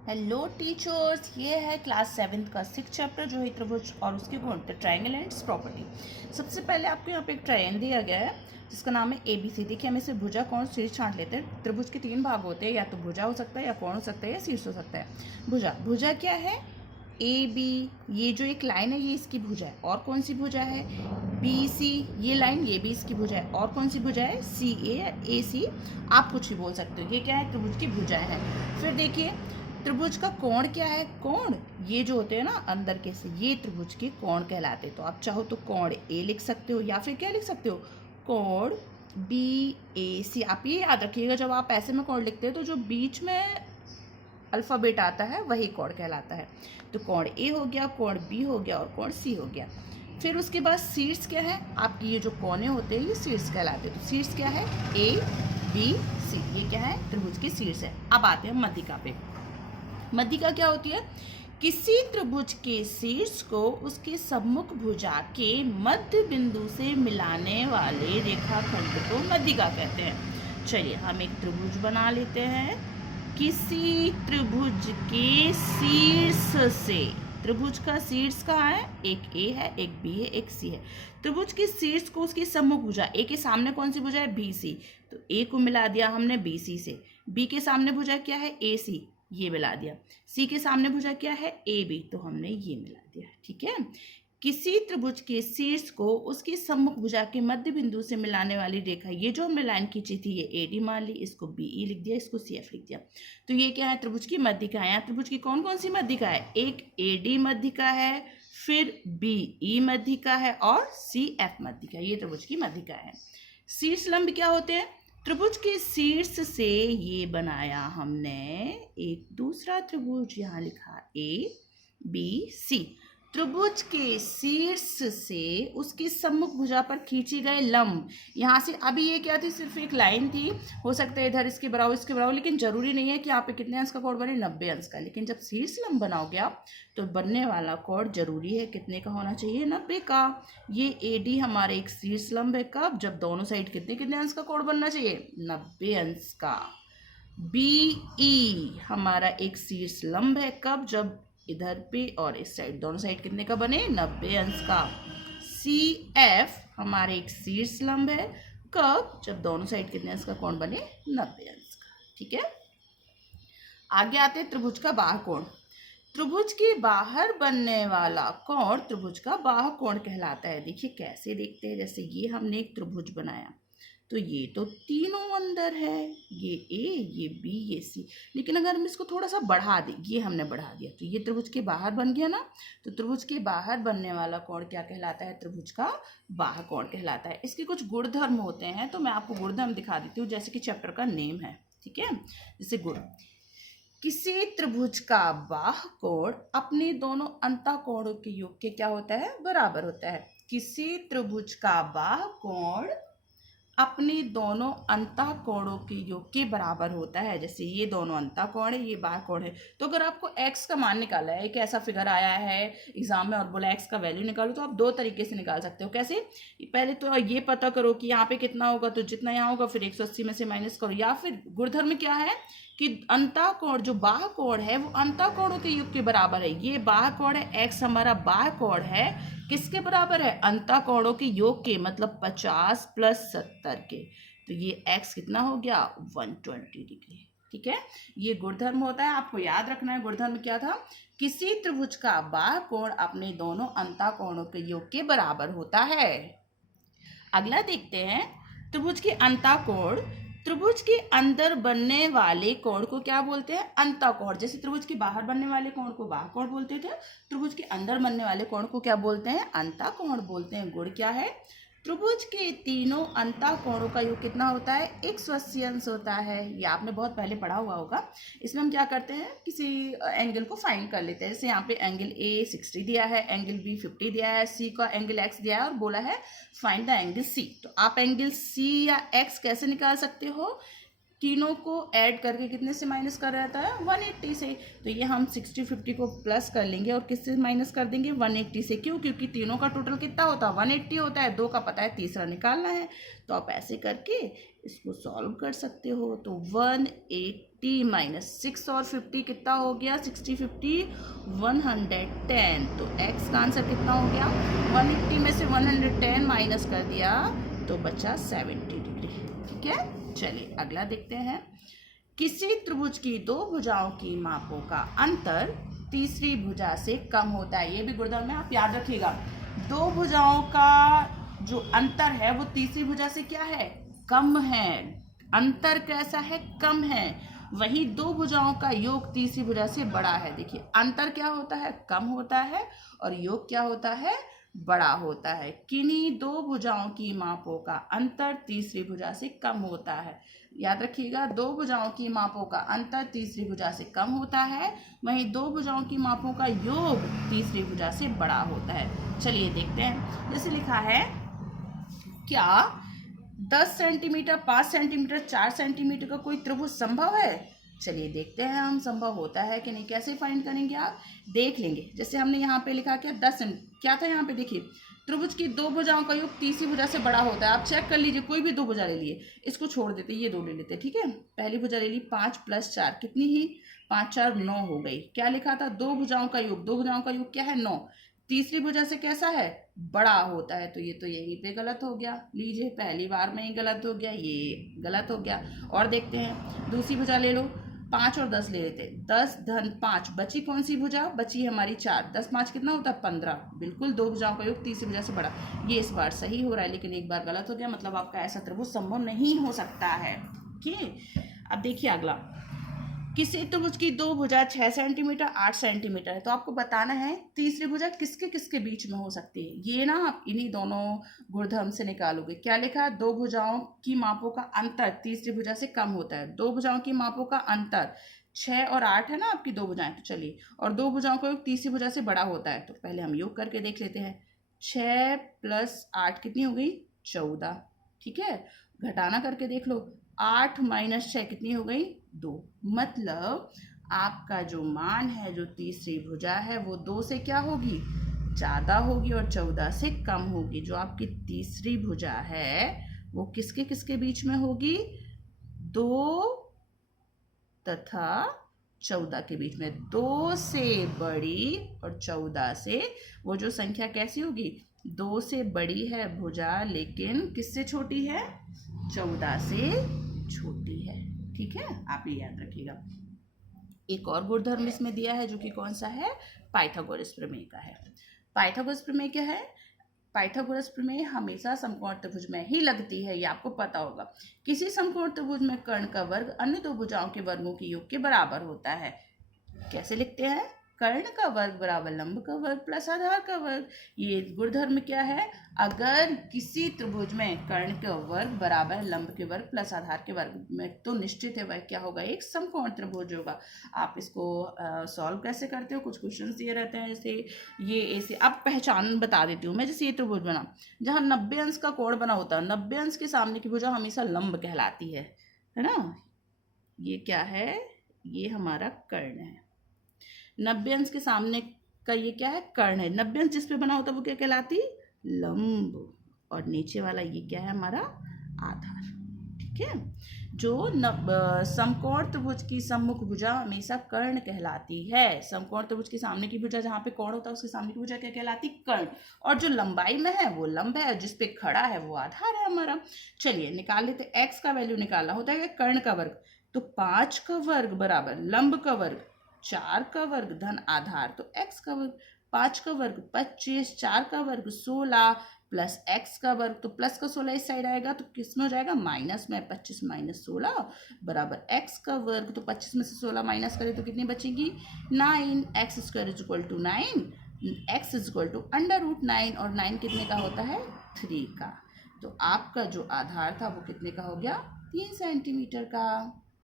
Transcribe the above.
Hello teachers, ये है class 7th का 6 चैप्टर जो है त्रिभुज और उसके गुण, the triangle and it's property. सबसे पहले आपको यहाँ पे एक ट्रायंगल दिया गया है जिसका नाम है ABC। देखिए, हम इसे भुजा कोण शीर्ष छांट लेते हैं। त्रिभुज के 3 भाग होते हैं, या तो भुजा हो सकता है, या कोण हो सकता है, या शीर्ष हो सकता है। भुजा भुजा क्या है? AB। ये जो एक लाइन है ये इसकी भुजा है। और कौन सी भुजा है? BC। ये लाइन ये भी इसकी भुजा है। और कौन सी भुजा है? CA या AC, आप कुछ भी बोल सकते हो। ये क्या है? त्रिभुज की भुजाएं हैं। फिर देखिए, त्रिभुज का कोण क्या है? कोण ये जो होते हैं ना अंदर के से, ये त्रिभुज के कोण कहलाते हैं। तो आप चाहो तो कोण A लिख सकते हो, या फिर क्या लिख सकते हो? कोण BAC। आप ये याद रखिएगा, जब आप ऐसे में कोण लिखते हैं तो जो बीच में अल्फ़ाबेट आता है वही कोण कहलाता है। तो कोण A हो गया, कोण B हो गया, और कोण C हो गया। फिर उसके बाद शीर्ष क्या है? आपकी ये जो कोने होते हैं ये शीर्ष कहलाते हैं। तो शीर्ष क्या है? ABC। ये क्या है? त्रिभुज की शीर्ष है। अब आते हैं मध्यिका पे। मध्यिका क्या होती है? किसी त्रिभुज के शीर्ष को उसके सम्मुख भुजा के मध्य बिंदु से मिलाने वाले रेखाखंड को मध्यिका कहते हैं। चलिए हम एक त्रिभुज बना लेते हैं। किसी त्रिभुज के शीर्ष से, त्रिभुज का शीर्ष कहाँ है? एक A है, एक B है, एक C है। त्रिभुज के शीर्ष को उसकी सम्मुख भुजा, A के सामने कौन सी भुजा है? BC। तो A को मिला दिया हमने BC से। B के सामने भुजा क्या है? AC, ये मिला दिया। C के सामने भुजा क्या है? AB, तो हमने ये मिला दिया। ठीक है। किसी त्रिभुज के शीर्ष को उसकी सम्मुख भुजा के मध्य बिंदु से मिलाने वाली रेखा, ये जो हमने लाइन खींची थी ये AD मान ली, इसको BE लिख दिया, इसको CF लिख दिया। तो ये क्या है? त्रिभुज की मध्यिका है। यहाँ त्रिभुज की कौन कौन सी मध्यिका है? एक AD मध्यिका है, फिर BE मध्यिका है, और CF मध्यिका। ये त्रिभुज की मध्यिका है। शीर्ष लंब क्या होते हैं? त्रिभुज के शीर्ष से ये बनाया हमने एक दूसरा त्रिभुज, यहाँ लिखा ABC। त्रिभुज के शीर्ष से उसकी सम्मुख भुजा पर खींची गए लंब, यहाँ से, अभी ये क्या थी? सिर्फ एक लाइन थी। हो सकता है इधर इसके बराबर इसके बराबर, लेकिन जरूरी नहीं है कि यहाँ पे कितने अंश का कोण बने? 90 अंश का। लेकिन जब शीर्ष लंब बनाओगे आप तो बनने वाला कोण जरूरी है कितने का होना चाहिए? 90 का। ये AD हमारे एक शीर्ष लंब है। कब? जब दोनों साइड कितने कितने अंश का कोण बनना चाहिए? 90 अंश का। BE हमारा एक शीर्ष लंब है। कब? जब इधर पे और इस साइड दोनों साइड कितने का बने? 90 अंश का। CF हमारे एक शीर्ष लंब है। कब? जब दोनों साइड कितने अंश का कोण बने? 90 अंश का। ठीक है। आगे आते हैं त्रिभुज का बाह्य कोण। त्रिभुज के बाहर बनने वाला कोण त्रिभुज का बाह्य कोण कहलाता है। देखिए कैसे देखते हैं, जैसे ये हमने एक त्रिभुज बनाया तो ये तो तीनों अंदर है, ये A, ये B, ये C। लेकिन अगर हम इसको थोड़ा सा बढ़ा दें, ये हमने बढ़ा दिया तो ये त्रिभुज के बाहर बन गया ना। तो त्रिभुज के बाहर बनने वाला कोण क्या कहलाता है? त्रिभुज का बाह्य कोण कहलाता है। इसके कुछ गुणधर्म होते हैं, तो मैं आपको गुणधर्म दिखा देती हूँ, जैसे कि चैप्टर का नेम है। ठीक है। जैसे गुण, किसी त्रिभुज का बाह्य कोण अपने दोनों अंतःकोणों के योग के क्या होता है? बराबर होता है। किसी त्रिभुज का बाह्य कोण अपने दोनों अंतःकोणों के योग के बराबर होता है। जैसे ये दोनों अंतःकोण है, ये बाह्य कोण है। तो अगर आपको x का मान निकाला है, एक ऐसा फिगर आया है एग्जाम में और बोला x का वैल्यू निकालो, तो आप दो तरीके से निकाल सकते हो। कैसे? पहले तो ये पता करो कि यहाँ पे कितना होगा, तो जितना यहाँ होगा फिर 180 में से माइनस करो। या फिर गुणधर्म क्या है कि अंतःकोण जो बाह्य कोण है वो अंतःकोणों के योग के बराबर है। ये बाह्य कोण है, x हमारा बाह्य कोण है, किसके बराबर है? अंतःकोणों के योग के, मतलब 50 + 70 के। तो ये x कितना हो गया? 120 डिग्री। ठीक है। ये गुणधर्म होता है, आपको याद रखना है। गुणधर्म क्या था? किसी त्रिभुज का बाह्य कोण अपने दोनों अंतःकोणों के योग के बराबर होता है। अगला देखते हैं, त्रिभुज के अंतःकोण। त्रिभुज के अंदर बनने वाले कोण को क्या बोलते हैं? अंतःकोण। जैसे त्रिभुज के बाहर बनने वाले कोण को बाह्य कोण बोलते थे, त्रिभुज के अंदर बनने वाले कोण को क्या बोलते हैं? अंतःकोण बोलते हैं। गुण क्या है? त्रिभुज के तीनों अंतःकोणों का योग कितना होता है? 180 अंश होता है। ये आपने बहुत पहले पढ़ा हुआ होगा। इसमें हम क्या करते हैं, किसी एंगल को फाइंड कर लेते हैं। जैसे यहाँ पे एंगल A 60 दिया है, एंगल B 50 दिया है, C का एंगल X दिया है और बोला है फाइंड द एंगल C। तो आप एंगल C या X कैसे निकाल सकते हो? तीनों को ऐड करके कितने से माइनस कर रहता है? 180 से। तो ये हम 60 50 को प्लस कर लेंगे और किससे माइनस कर देंगे? 180 से। क्यों? क्योंकि तीनों का टोटल कितना होता है? 180 होता है। दो का पता है, तीसरा निकालना है। तो आप ऐसे करके इसको सॉल्व कर सकते हो। तो 180 50 माइनस 6 और 50 कितना हो गया, 60 50 110। तो x का आंसर कितना हो गया, 180 में से 110 माइनस कर दिया तो बचा 70 डिग्री। ठीक है, चलिए अगला देखते हैं। किसी त्रिभुज की दो भुजाओं की मापों का अंतर तीसरी भुजा से कम होता है। ये भी गुरुद्वारा में आप याद रखिएगा, दो भुजाओं का जो अंतर है वो तीसरी भुजा से क्या है, कम है। अंतर कैसा है, कम है। वही दो भुजाओं का योग तीसरी भुजा से बड़ा है। देखिए अंतर क्या होता है, कम होता है, और योग क्या होता है, बड़ा होता है। किन्हीं दो भुजाओं की मापों का अंतर तीसरी भुजा से कम होता है। याद रखिएगा, दो भुजाओं की मापों का अंतर तीसरी भुजा से कम होता है, वहीं दो भुजाओं की मापों का योग तीसरी भुजा से बड़ा होता है। चलिए देखते हैं, जैसे लिखा है, क्या 10 सेंटीमीटर, 5 सेंटीमीटर, 4 सेंटीमीटर का कोई त्रिभुज संभव है। चलिए देखते हैं हम संभव होता है कि नहीं। कैसे फाइंड करेंगे, आप देख लेंगे। जैसे हमने यहाँ पे लिखा क्या, 10 क्या था यहाँ पे, देखिए त्रिभुज की दो भुजाओं का योग तीसरी भुजा से बड़ा होता है। आप चेक कर लीजिए, कोई भी दो भुजा ले लिए, इसको छोड़ देते, ये दो ले लेते। ठीक है, पहली भुजा ले ली, 5 + 4 कितनी ही, 5 4 9 हो गई। क्या लिखा था, दो भुजाओं का योग, दो भुजाओं का योग क्या है, 9। तीसरी भुजा से कैसा है, बड़ा होता है। तो ये तो यहीं पे गलत हो गया। लीजिए पहली बार में ही गलत हो गया, ये गलत हो गया। और देखते हैं, दूसरी भुजा ले लो, 5 और 10 ले लेते। 10 धन 5 बची कौन सी भुजा, बची हमारी 4। 10 5 कितना होता है, 15। बिल्कुल दो भुजाओं का योग तीसरी भुजा से बड़ा। ये इस बार सही हो रहा है, लेकिन एक बार गलत हो गया, मतलब आपका ऐसा त्रिभुज संभव नहीं हो सकता है। ठीक, अब देखिए अगला। किसी त्रिभुज की दो भुजा 6 सेंटीमीटर 8 सेंटीमीटर है, तो आपको बताना है तीसरी भुजा किसके किसके बीच में हो सकती है। ये ना आप इन्हीं दोनों गुणधर्म से निकालोगे। क्या लिखा है, दो भुजाओं की मापों का अंतर तीसरी भुजा से कम होता है। दो भुजाओं की मापों का अंतर 6 और 8 है ना आपकी दो भुजाएं, तो चलिए, और दो भुजाओं का योग तीसरी भुजा से बड़ा होता है। तो पहले हम योग करके देख लेते हैं। 6 + 8 कितनी हो गई, 14। ठीक है, घटाना करके देख लो, 8 - 6 कितनी हो गई, 2। मतलब आपका जो मान है, जो तीसरी भुजा है, वो 2 से क्या होगी, ज़्यादा होगी, और 14 से कम होगी। जो आपकी तीसरी भुजा है वो किसके किसके बीच में होगी, 2 तथा 14 के बीच में। 2 से बड़ी और 14 से, वो जो संख्या कैसी होगी, 2 से बड़ी है भुजा, लेकिन किससे छोटी है, 14 से छोटी है। ठीक है, आप ये याद रखिएगा। एक और गुणधर्म इसमें दिया है, जो कि कौन सा है, पाइथागोरस प्रमेय का है। पाइथागोरस प्रमेय क्या है, पाइथागोरस प्रमेय हमेशा समकोण त्रिभुज में ही लगती है, ये आपको पता होगा। किसी समकोण त्रिभुज में कर्ण का वर्ग अन्य दो भुजाओं के वर्गों के योग के बराबर होता है। कैसे लिखते हैं, कर्ण का वर्ग बराबर लंब का वर्ग प्लस आधार का वर्ग। ये गुणधर्म क्या है, अगर किसी त्रिभुज में कर्ण का वर्ग बराबर लंब के वर्ग प्लस आधार के वर्ग में, तो निश्चित है वह क्या होगा, एक समकोण त्रिभुज होगा। आप इसको सॉल्व कैसे करते हो, कुछ क्वेश्चंस दिए रहते हैं, जैसे ये ऐसे। अब पहचान बता देती हूँ मैं। जैसे ये त्रिभुज बना, जहाँ 90 अंश का कोण बना होता है, 90 अंश के सामने की भुजा हमेशा लंब कहलाती है ना। ये क्या है, ये हमारा कर्ण है। 90 अंश के सामने का ये क्या है, कर्ण है। 90 अंश जिस पे बना होता है वो क्या कहलाती, लंब। और नीचे वाला ये क्या है, हमारा आधार। ठीक है, जो समकोण त्रिभुज की सम्मुख भुजा हमेशा कर्ण कहलाती है। समकोण त्रिभुज के सामने की भुजा, जहाँ पे कोण होता है उसके सामने की भुजा क्या कहलाती, कर्ण। और जो लंबाई में है वो लंब है, जिस पे खड़ा है वो आधार है हमारा। चलिए निकाल लेते। एक्स का वैल्यू निकालना होता है कर्ण का वर्ग, तो 5 का वर्ग बराबर लंब का वर्ग 4 का वर्ग धन आधार, तो x का वर्ग। 5 का वर्ग 25, 4 का वर्ग 16 प्लस x का वर्ग, तो प्लस का 16 इस साइड आएगा, तो किस में हो जाएगा, माइनस में। 25 - 16 बराबर x का वर्ग। तो 25 में से 16 माइनस करें तो कितनी बचेगी, 9। x² = 9, x √9, और 9 कितने का होता है, 3 का। तो आपका जो आधार था वो कितने का हो गया, 3 सेंटीमीटर का।